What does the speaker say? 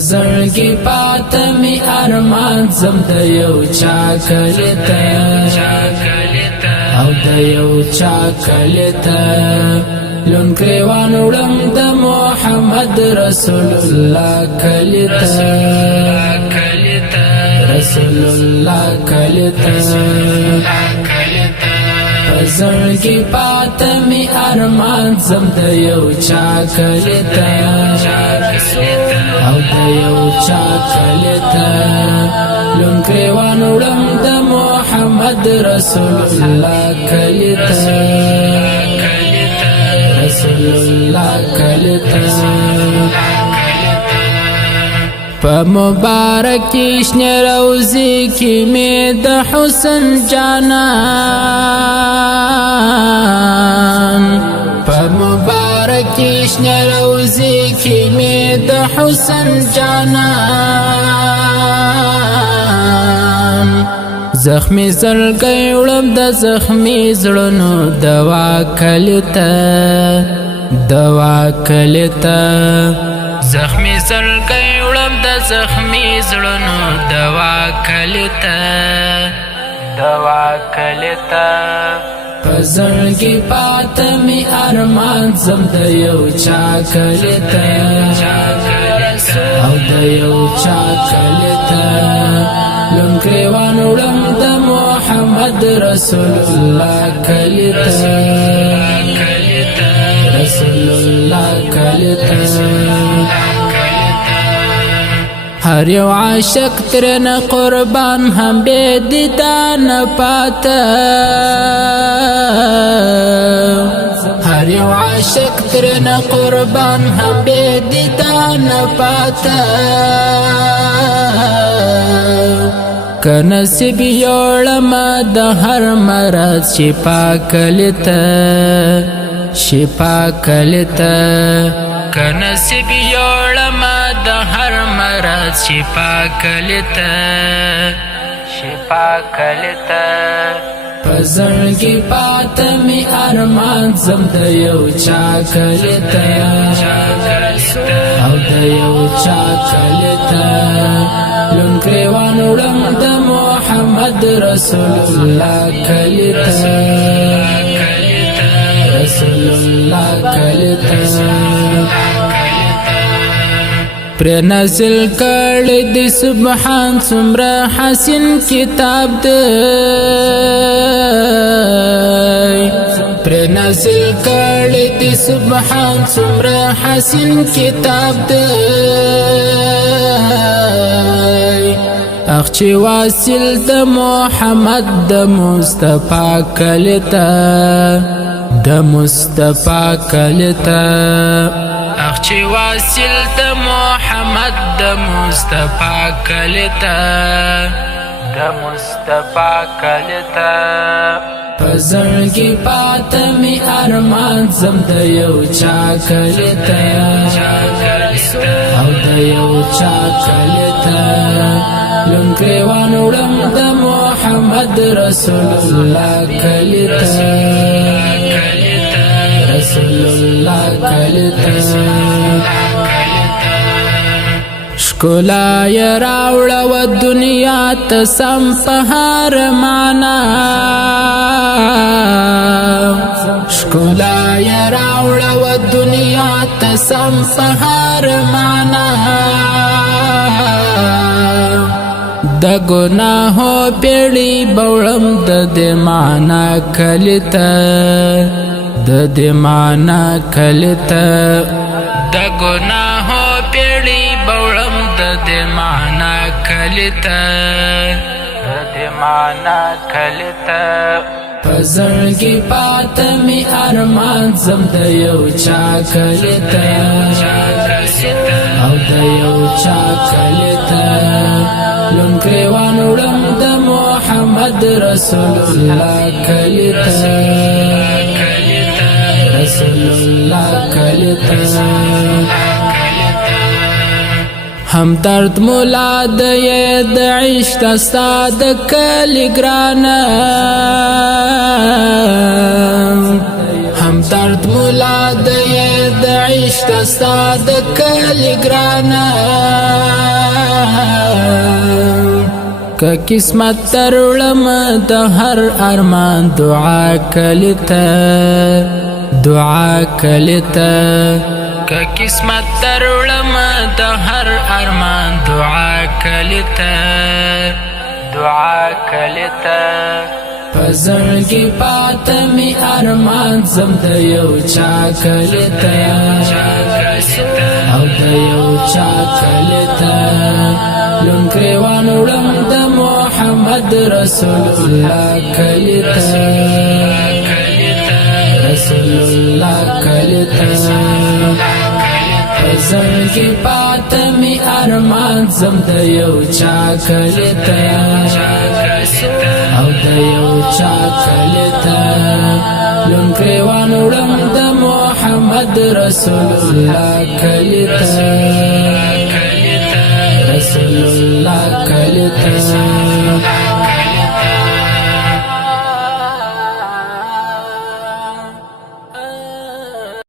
پزړګي پاتمي ارمان زم د یو چا کلته او د یو چا کلته لون کریوان وړم د محمد رسول الله کلته رسول الله کلته پزړګي پاتمي ارمان زم د یو چا کلته او د یو چا کلته لون کریوان وړم د محمد رسول الله کلته رسول الله کلته په مبارک شنه روزي کې مې د حسن جانان په مبارک شنه روزي کې مې د حسن جانان زخمی زړګی وړم د زخمی زړونو دوا کلته زخمی زړګی وړم د زخمی زړونو دوا کلته پزړګي پاتمي ارمان زم د یو چا کلته او د یو چا کلته لون کریوان وړم د محمد رسول الله کلته رسول الله کلته هر یو عاشق ترنه قربان هم بے دیدان پاته هر یو عاشق ترنه قربان هم بے دیدان پاته که نصیب یوړم د هر مرض شفا کلته که نصیب یوړم د هر مرض شفا کلته پزړګي پاتمي ارمان زم د یو چا کلته او د یو چا کلته لون کریوان وړم د محمد رسول الله کلته رسول الله کلته پر نازل کړي د سبحان څومره حسین کتاب دی پر نازل کړي د سبحان څومره حسین کتاب دی اخچی واصل د محمد د مصطفی کلته اخچی واصل د محمد د مصطفی کلته پزړګي پاتمي ارمان زم د یو چا کلته او د یو چا کلته لون کریوان وړم د محمد رسول الله کلته رسول الله کلته ښکلا یې راوړه و دنیا ته سم په هر معنا ښکلا یې راوړه و دنیا ته سم په هر معنا د ګناهو پیړی بوړم د دې معنا کلته د ګناهو پیړی بوړم د دې معنا کلته پزړګي پاتمي ارمان زم د یو چا کلته او د یو چا کلته لون کریوان وړم د محمد رسول الله کلته رسول الله کلته هم درد مولا د د عشق استاد کلی ګرانه هم درد مولا د عشق استاد کلی ګرانه که قسمت ترولم د هر ارمان دعا کلیتا دعا کلیتا که قسمت ترولم د هر ارمان دعا کلیتا دعا کلیتا پزړګي پاتمي ارمان زم د یو چا کلیتا او د یو چا کلیتا لونکې وانوړم د محمد رسول الله کلیتا رسول الله کلیتا پزړګي پاتمي ارمان زم د یو چا کلیتا او د یو چا کلیتا لونکې وانوړم د محمد رسول الله کلیتا رسول الله کلیتا